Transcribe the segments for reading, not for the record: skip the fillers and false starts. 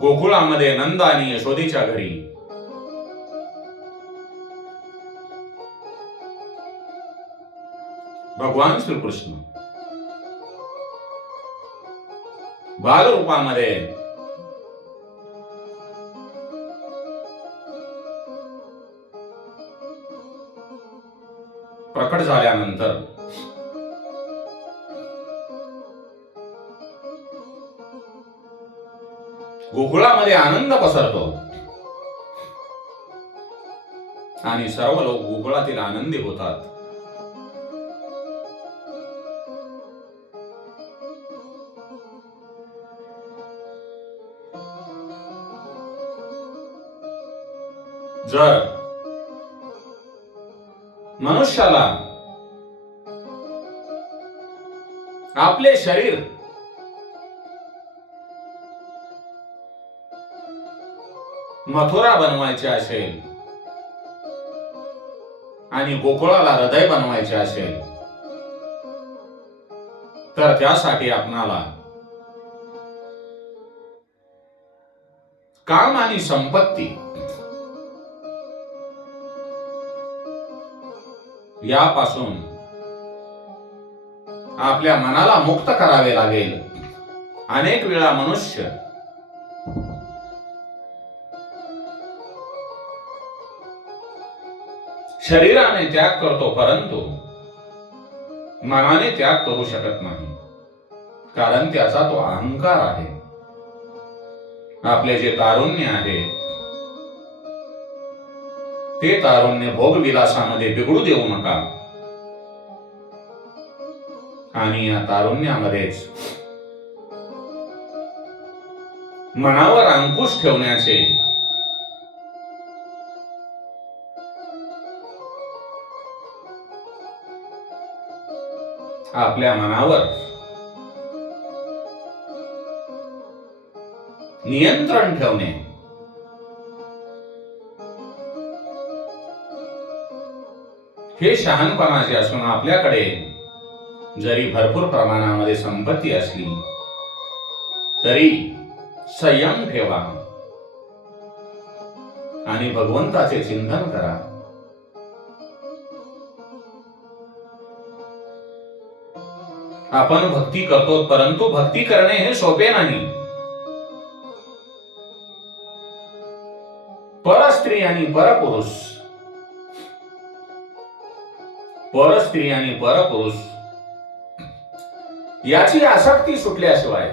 गोकुळामध्ये नंद आणि यशोदेच्या घरी भगवान श्रीकृष्ण बालरूपामध्ये प्रकट झाल्यानंतर गोकुळामध्ये आनंद पसरतो आणि सर्व लोक गोकुळातील आनंदी होतात. जर मनुष्याला आपले शरीर मथुरा बनवायचे असेल आणि गोकुळाला हृदय बनवायचे असेल तर त्यासाठी आपणाला काम आणि संपत्ती यापासून आपल्या मनाला मुक्त करावे लागेल. अनेक वेळा मनुष्य शरीराने त्याग करतो परंतु मनाने त्याग करू शकत नाही, कारण त्याचा तो अहंकार आहे. आपले जे तारुण्य आहे ते तारुण्य भोगविलासामध्ये बिघडू देऊ नका आणि या तारुण्यामध्येच मनावर अंकुश ठेवण्याचे आपल्या मनावर नियंत्रण ठेवणे हे शहाणपणाचे असून आपल्याकडे जरी भरपूर प्रमाणामध्ये संपत्ती असली तरी संयम ठेवा आणि भगवंताचे चिंतन करा. आपण भक्ती करतो परंतु भक्ती करणे हे सोपे नाही. परस्त्री आणि परपुरुष, परस्त्री आणि परपुरुष याची आसक्ती सुटल्याशिवाय,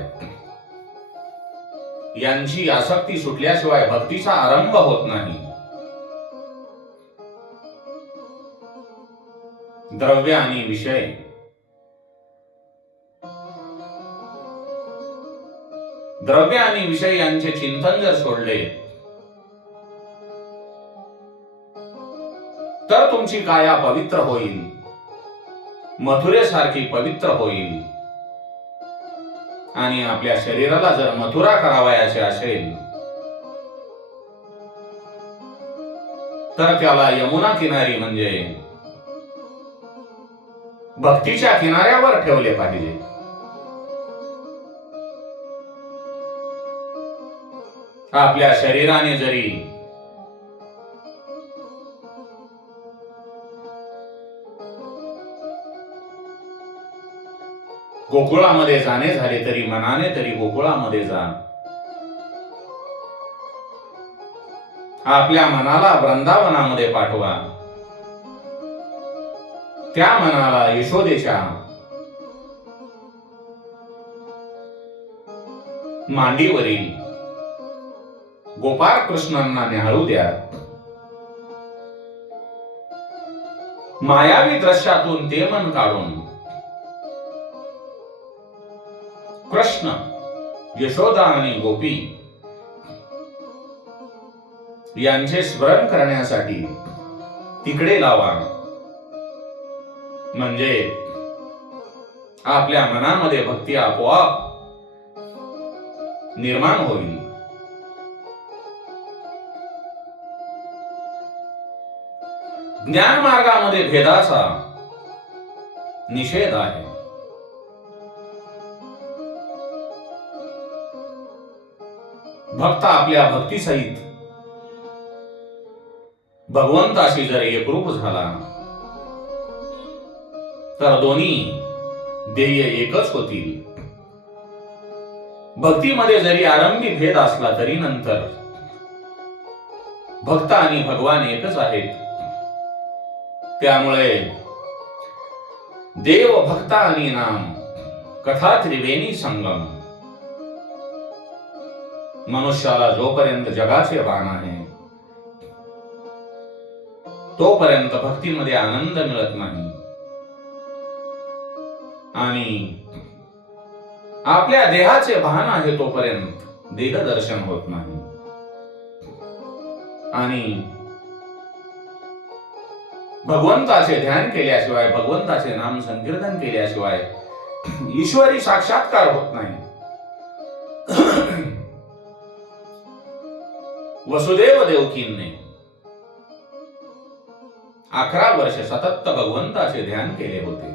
यांची आसक्ती सुटल्याशिवाय भक्तीचा आरंभ होत नाही. द्रव्य आणि विषय द्रव्य आणि विषय यांचे चिंतन जर सोडले तर तुमची काया पवित्र होईल, मथुरेसारखी पवित्र होईल. आणि आपल्या शरीराला जर मथुरा करावयाचे असेल तर त्याला यमुना किनारी म्हणजे भक्तीच्या किनाऱ्यावर ठेवले पाहिजे. आपल्या शरीराने जरी गोकुळामध्ये जाणे झाले तरी मनाने तरी गोकुळामध्ये जा. आपल्या मनाला वृंदावनामध्ये पाठवा. त्या मनाला यशोदेच्या मांडीवरील गोपाळ कृष्णांना न्याहाळू द्या. मायावी दृश्यातून ते मन काढून कृष्ण, यशोदा आणि गोपी यांचे स्मरण करण्यासाठी तिकडे लावा. म्हणजे आपल्या मनामध्ये भक्ती आपोआप निर्माण होईल. ज्ञान मार्गामध्ये भेदाचा निषेध आहे. भक्त आपल्या भक्तीसहित भगवंताशी जर एकरूप झाला तर दोन्ही ध्येय एकच होतील. भक्तीमध्ये जरी आरंभी भेद असला तरी नंतर भक्त आणि भगवान एकच आहेत. त्यामुळे देव भक्त आणि नाम कथा त्रिवेणी संगम. मनुष्याला जोपर्यंत जगाचे भान आहे तोपर्यंत भक्तीमध्ये आनंद मिळत नाही आणि आपल्या देहाचे भान आहे तोपर्यंत देहदर्शन होत नाही. आणि भगवंताचे ध्यान केल्याशिवाय, भगवंताचे नाम संकीर्तन केल्याशिवाय ईश्वरी साक्षात्कार होत नाही. वसुदेव देवकींनी 11 वर्ष सतत भगवंताचे ध्यान केले होते.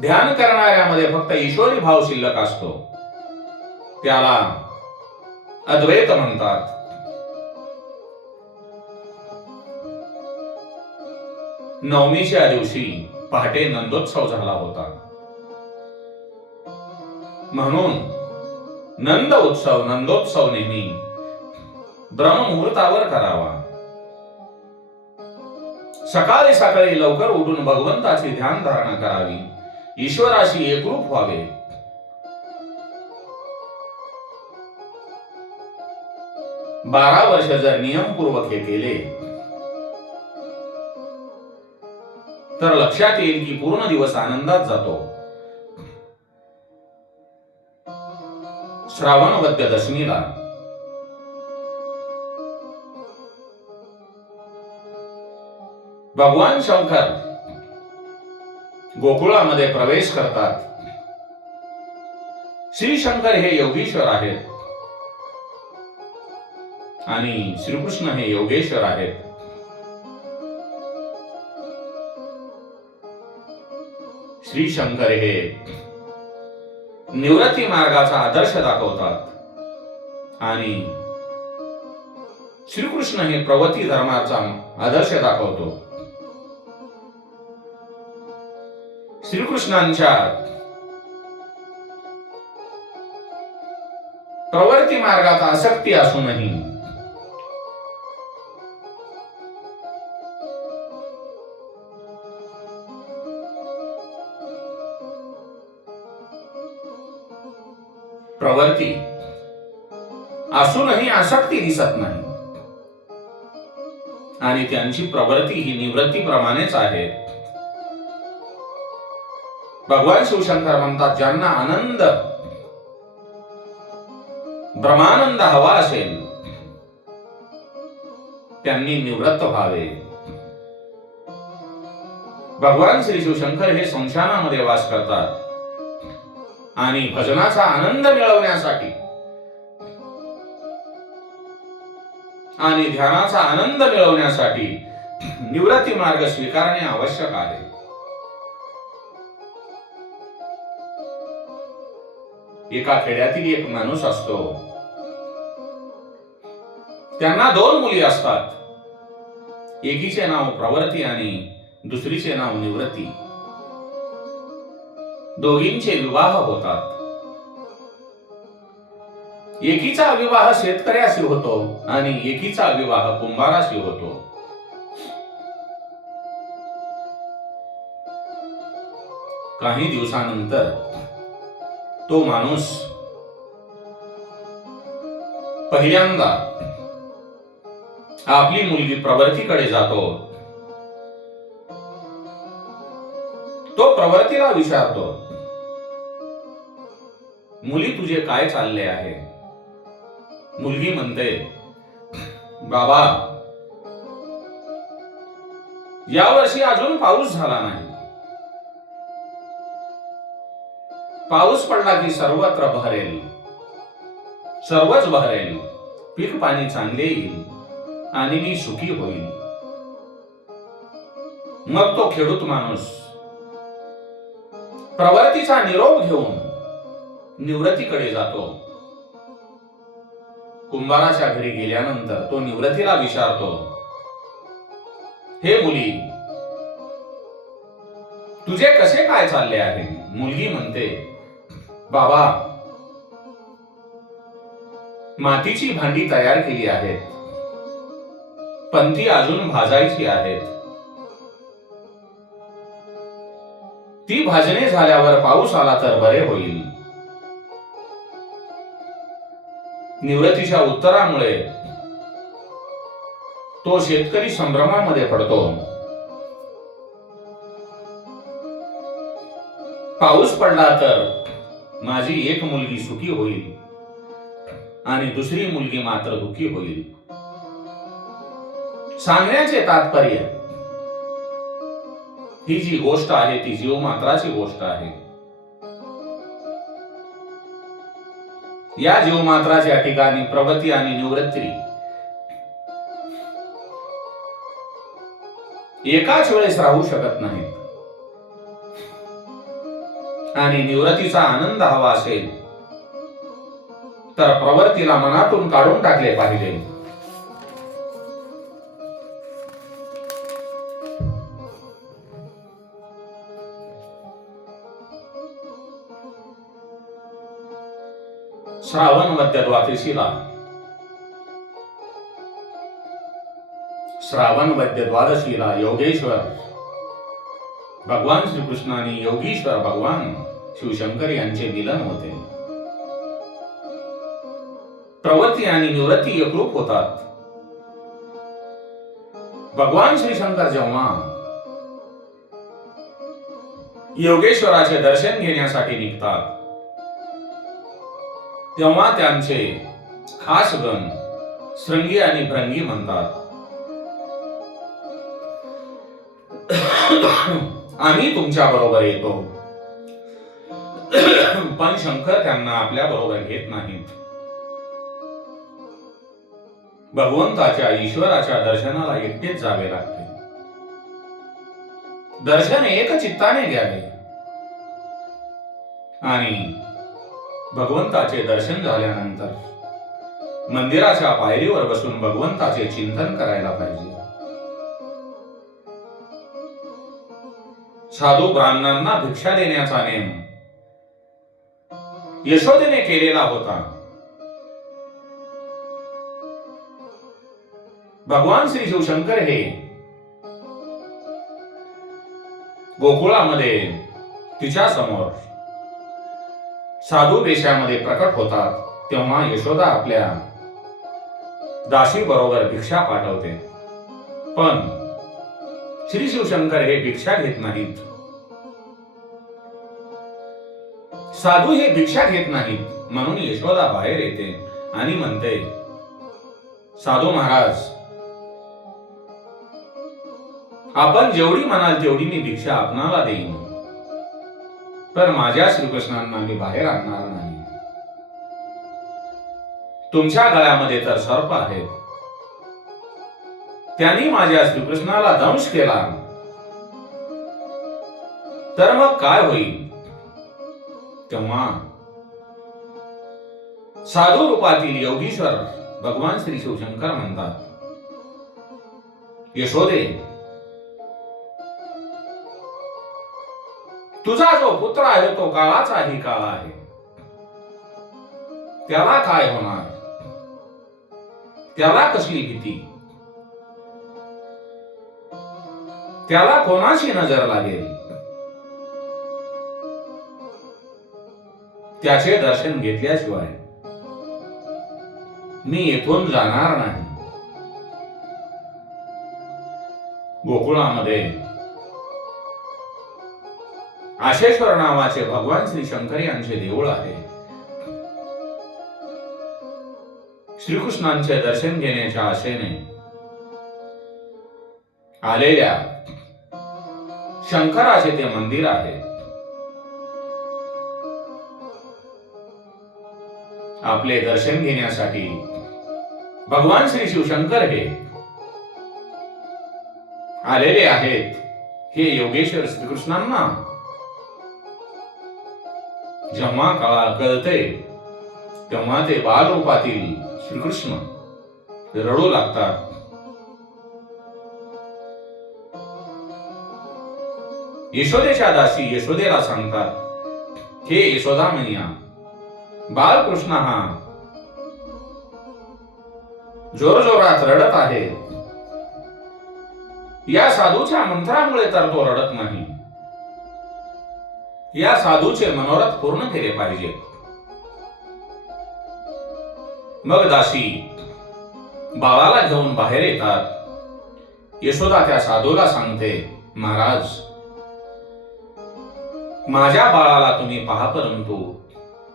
ध्यान करणाऱ्यामध्ये फक्त ईश्वरी भाव शिल्लक असतो. त्याला अद्वैत म्हणतात. नवमीच्या दिवशी पहाटे नंदोत्सव झाला होता. म्हणून नंदोत्सव नेहमी ब्रह्ममुहूर्तावर करावा. सकाळी सकाळी लवकर उठून भगवंताची ध्यान धारणा करावी. ईश्वराशी एकरूप व्हावे. 12 वर्ष जर नियमपूर्वक हे केले तर लक्षात येईल की पूर्ण दिवस आनंदात जातो. श्रावण वद्य दशमीला भगवान शंकर गोकुळामध्ये प्रवेश करतात. श्री शंकर हे योगीश्वर आहेत आणि श्रीकृष्ण हे योगेश्वर आहेत. श्री शंकर हे निवृत्ती मार्गाचा आदर्श दाखवतात आणि श्रीकृष्ण हे प्रवृत्ती धर्माचा आदर्श दाखवतो. श्रीकृष्णांच्या प्रवृत्ती मार्गात आसक्ती असूनही प्रवृत्ती असूनही आसक्ती दिसत नाही आणि त्यांची प्रवृत्ती ही निवृत्तीप्रमाणेच आहे. भगवान शिवशंकर म्हणतात, ज्यांना आनंद ब्रह्मानंद हवा असेल त्यांनी निवृत्त व्हावे. भगवान श्री शिवशंकर हे संशानामध्ये वास करतात आणि भजनाचा आनंद मिळवण्यासाठी आणि ध्यानाचा आनंद मिळवण्यासाठी निवृत्ती मार्ग स्वीकारणे आवश्यक आहे. एका खेड्यातील एक माणूस असतो. त्यांना 2 मुली असतात. एकीचे नाव प्रवृत्ती आणि दुसरीचे नाव निवृत्ती. दोघींचे विवाह होतात. एकीचा विवाह शेतकऱ्याशी होतो आणि एकीचा विवाह कुंभाराशी होतो. काही दिवसानंतर तो माणूस पहिल्यांदा आपली मुलगी प्रवृत्तीकडे जातो. तो प्रवृत्तीला विचारतो, मुली तुझे काय चालले आहे? मुलगी म्हणते, बाबा, यावर्षी अजून पाऊस झाला नाही. पाऊस पडला की सर्वत्र बहरेल, सर्वच बहरेल, पीक पाणी चांगले येईल आणि मी सुखी होईल. मग तो खेडूत माणूस प्रवृत्तीचा निरोप घेऊन निवृत्तीकडे जातो. कुंभाराच्या घरी गेल्यानंतर तो निवृत्तीला विचारतो, हे मुली, तुझे कसे काय चालले आहे? मुलगी म्हणते, बाबा, मातीची भांडी तयार केली आहेत, पण ती अजून भाजायची आहेत. ती भाजणे झाल्यावर पाऊस आला तर बरे होईल. निवृत्तीच्या उत्तरामुळे तो शेतकरी संभ्रमामध्ये पडतो. पाऊस पडला तर माझी एक मुलगी सुखी होईल आणि दुसरी मुलगी मात्र दुःखी होईल. सांगण्याचे तात्पर्य, ही जी गोष्ट आहे ती जीवमात्राची गोष्ट आहे. या जीवमात्राच्या ठिकाणी प्रवृत्ती आणि निवृत्ती एकाच वेळेस राहू शकत नाहीत. आणि निवृत्तीचा आनंद हवा असेल तर प्रवृत्तीला मनातून काढून टाकले पाहिजे. श्रावण मध्य द्वादशीला योगेश्वर भगवान श्रीकृष्ण आणि योगीश्वर भगवान शिवशंकर यांचे मिलन होते. प्रवृत्ती आणि निवृत्ती एकरूप होतात. भगवान श्रीशंकर जेव्हा योगेश्वराचे दर्शन घेण्यासाठी निघतात तेव्हा त्यांचे खास गण श्रृंगी आणि भृंगी म्हणतात, आम्ही तुमच्या बरोबर येतो. पण शंकर त्यांना आपल्या बरोबर घेत नाहीत. भगवंताच्या ईश्वराच्या दर्शनाला एकटेच जावे लागते. दर्शन एक चित्ताने घ्यावे आणि भगवंताचे दर्शन झाल्यानंतर मंदिराच्या पायरीवर बसून भगवंताचे चिंतन करायला पाहिजे. साधू ब्राह्मणांना भिक्षा देण्याचा नेम यशोदेने केलेला होता. भगवान श्री शिवशंकर हे गोकुळामध्ये तिच्या समोर साधू वेशामध्ये प्रकट होतात तेव्हा यशोदा आपल्या दासी बरोबर भिक्षा पाठवते. पण श्री शिवशंकर हे भिक्षा घेत नाहीत. साधू हे भिक्षा घेत नाहीत. म्हणून यशोदा बाहेर येते आणि म्हणते, साधू महाराज, आपण जेवढी म्हणाल तेवढी मी भिक्षा आपणाला देईन, पण माझ्या श्रीकृष्णांना मी बाहेर आणणार नाही. तुमच्या गळ्यामध्ये तर सर्प आहे, त्यांनी माझ्या श्रीकृष्णाला दंश केला तर मग काय होईल? तेव्हा साधू रूपातील योगीश्वर भगवान श्री शिवशंकर म्हणतात, यशोदे, तुझा जो पुत्र आहे तो काळाचाही काळ आहे. त्याला काय होणार? त्याला कसली भीती? त्याला कोणाची नजर लागेल? त्याचे दर्शन घेतल्याशिवाय मी येथून जाणार नाही. गोकुळामध्ये आशेश्वर नावाचे भगवान श्री शंकर यांचे देऊळ आहे. श्रीकृष्णांचे दर्शन घेण्याच्या आशेने आलेल्या शंकराचे ते मंदिर आहे. आपले दर्शन घेण्यासाठी भगवान श्री शिवशंकर हे आलेले आहेत. हे योगेश्वर श्रीकृष्णांना जेव्हा कळते तेव्हा ते बालरूपातील श्रीकृष्ण रडू लागतात. यशोदेच्या दासी यशोदेला सांगतात, हे यशोदामनिया, बालकृष्ण हा जोरजोरात रडत आहे. या साधूच्या मंत्रामुळे तर तो रडत नाही. या साधूचे मनोरथ पूर्ण केले पाहिजे. मग दासी बाळाला घेऊन बाहेर येतात. यशोदा त्या साधूला सांगते, महाराज, माझ्या बाळाला तुम्ही पहा, परंतु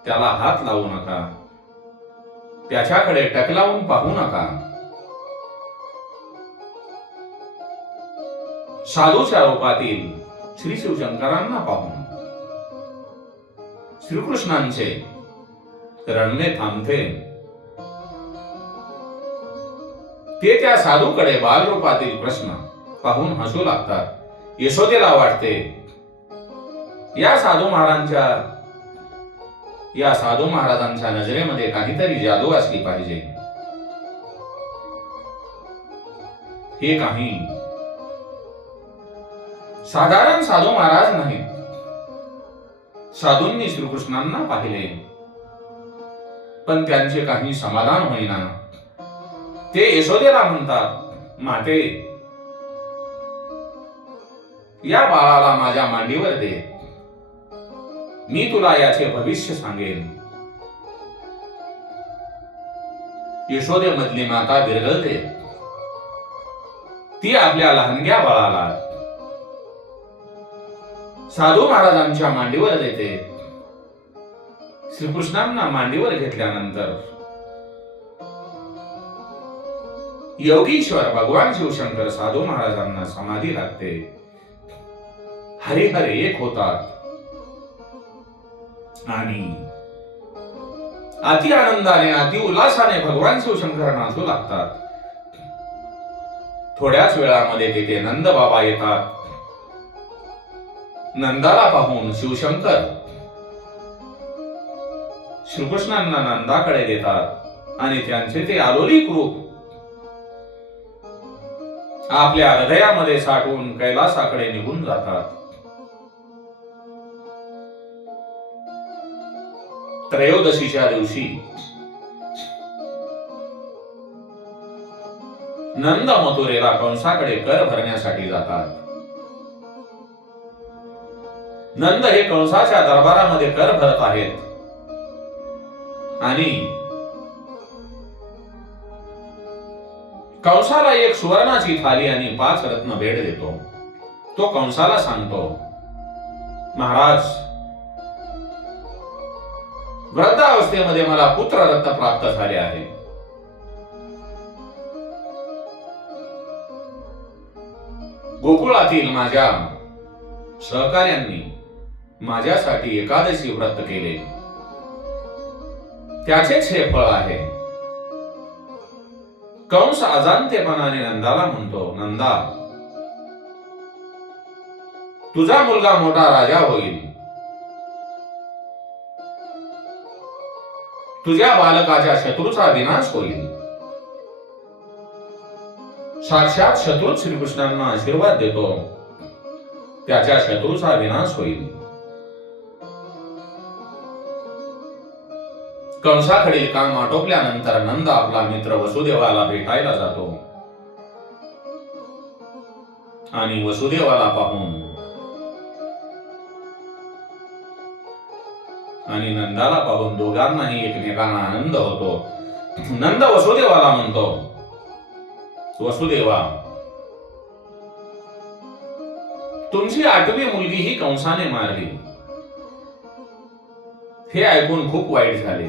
त्याला हात लावू नका, त्याच्याकडे टक लावून पाहू नका. साधूच्या रूपातील श्री शिवशंकरांना पाहून श्रीकृष्णांचे रडणे थांबते. ते त्या साधूकडे बालरूपातील प्रश्न पाहून हसू लागतात. यशोदेला वाटते, या साधू महाराजांच्या नजरेमध्ये काहीतरी जादू असली पाहिजे. हे काही साधारण साधू महाराज नाहीत. साधूंनी श्रीकृष्णांना पाहिले, पण त्यांचे काही समाधान होईना. ते यशोदेला म्हणतात, माते, या बाळाला माझ्या मांडीवर दे, मी तुला याचे भविष्य सांगेन. यशोदेमधली माता बिरगलते. ती आपल्या लहानग्या बाळाला साधू महाराजांच्या मांडीवर देते. श्रीकृष्णांना मांडीवर घेतल्यानंतर योगीश्वर भगवान शिवशंकर साधू महाराजांना समाधी लागते. हरे हरे एक होतात आणि अति आनंदाने अति उल्हासाने भगवान शिवशंकर नाचू लागतात. थोड्याच वेळामध्ये तिथे नंद बाबा येतात. नंदाला पाहून शिवशंकर श्रीकृष्णांना नंदाकडे देतात आणि त्यांचे ते अलौकिक रूप आपल्या हृदयामध्ये साठवून कैलासाकडे निघून जातात. त्रयोदशीच्या दिवशी नंद मथुरेला कंसाकडे कर भरण्यासाठी जातात. नंद हे कंसाच्या दरबारामध्ये कर भरत आहेत आणि कंसाला एक सुवर्णाची थाली आणि 5 रत्न भेट देतो. तो कंसाला सांगतो, महाराज, वृद्धावस्थेमध्ये मला पुत्र रत्न प्राप्त झाले आहे. गोकुळातील माझ्या सहकार्यांनी माझ्यासाठी एकादशी व्रत केले, त्याचेच हे फळ आहे. कंस अजाणतेपणाने नंदाला म्हणतो, नंदा, तुझा मुलगा मोठा राजा होईल. तुझ्या बालकाच्या शत्रूचा विनाश होईल. साक्षात शत्रू श्रीकृष्णांना आशीर्वाद देतो, त्याच्या शत्रूचा विनाश होईल. कंसाकडील काम आटोपल्यानंतर नंद आपला मित्र वसुदेवाला भेटायला जातो आणि वसुदेवाला पाहून आणि नंदाला पाहून दोघांनाही एकमेकांना आनंद होतो. नंद वसुदेवाला म्हणतो, वसुदेवा, तुमची 8वी मुलगी ही कंसाने मारली. हे ऐकून खूप वाईट झाले.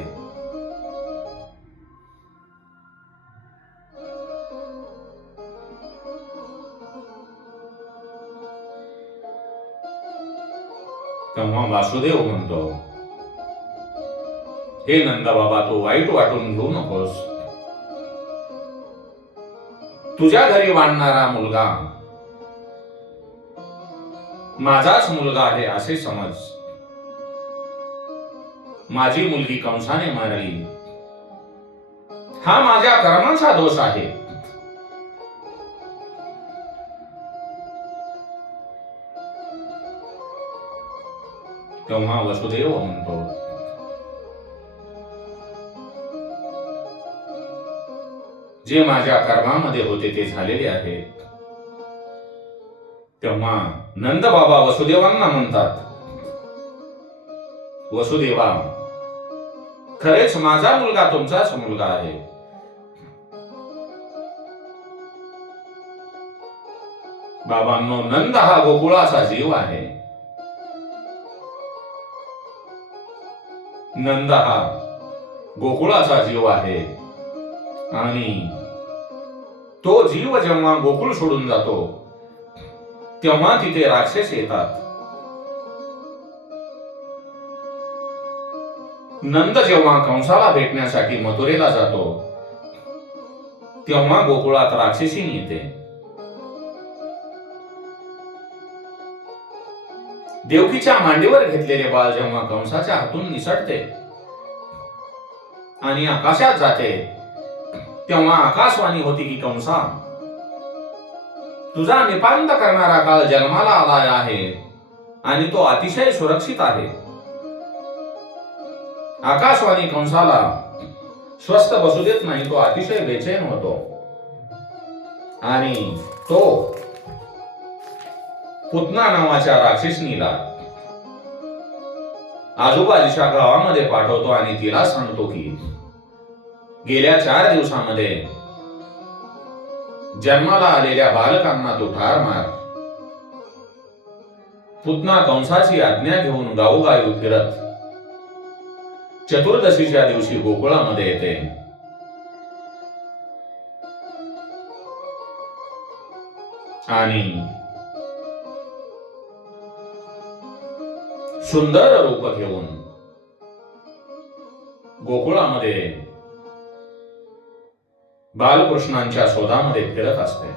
तेव्हा वासुदेव म्हणतो, हे नंदा बाबा, तू वाईट वाटून घेऊ नकोस. तुझ्या घरी वाढणारा मुलगा माझाच मुलगा आहे असे समज. माझी मुलगी कंसाने मारली, हा माझ्या कर्मांचा दोष आहे. तेव्हा वसुदेव म्हणतो, जे माझ्या कर्मामध्ये होते ते झालेले आहे. तेव्हा नंद बाबा वसुदेवांना म्हणतात, वसुदेवा, खरेच माझा मुलगा तुमचाच मुलगा आहे. बाबांनो, नंद हा गोकुळाचा जीव आहे. नंद हा गोकुळाचा जीव आहे आणि तो जीव जेव्हा गोकुळ सोडून जातो तेव्हा तिथे राक्षस येतात. नंद जेव्हा कंसाला भेटण्यासाठी मथुरेला जातो तेव्हा गोकुळात राक्षसी येते. देवकीच्या मांडीवर घेतलेले बाळ जेव्हा कंसाच्या हातून निसटते आणि आकाशात जाते तेव्हा आकाशवाणी होती की कंसा, तुझा निपांत करणारा काळ जन्माला आला आहे आणि तो अतिशय सुरक्षित आहे. आकाशवाणी कंसाला स्वस्थ बसू देत नाही, तो अतिशय बेचैन होतो आणि तो पुतना नावाच्या राक्षसनीला आजूबाजूच्या गावामध्ये पाठवतो आणि तिला सांगतो की गेल्या 4 दिवसामध्ये जन्माला आलेल्या बालकांना तू ठार मार. पुतना कंसाची आज्ञा घेऊन गावोगावी फिरत चतुर्दशीच्या दिवशी गोकुळामध्ये येते. आणि सुंदर रूप घेऊन गोकुळामध्ये बालकृष्णांच्या शोधामध्ये फिरत असते.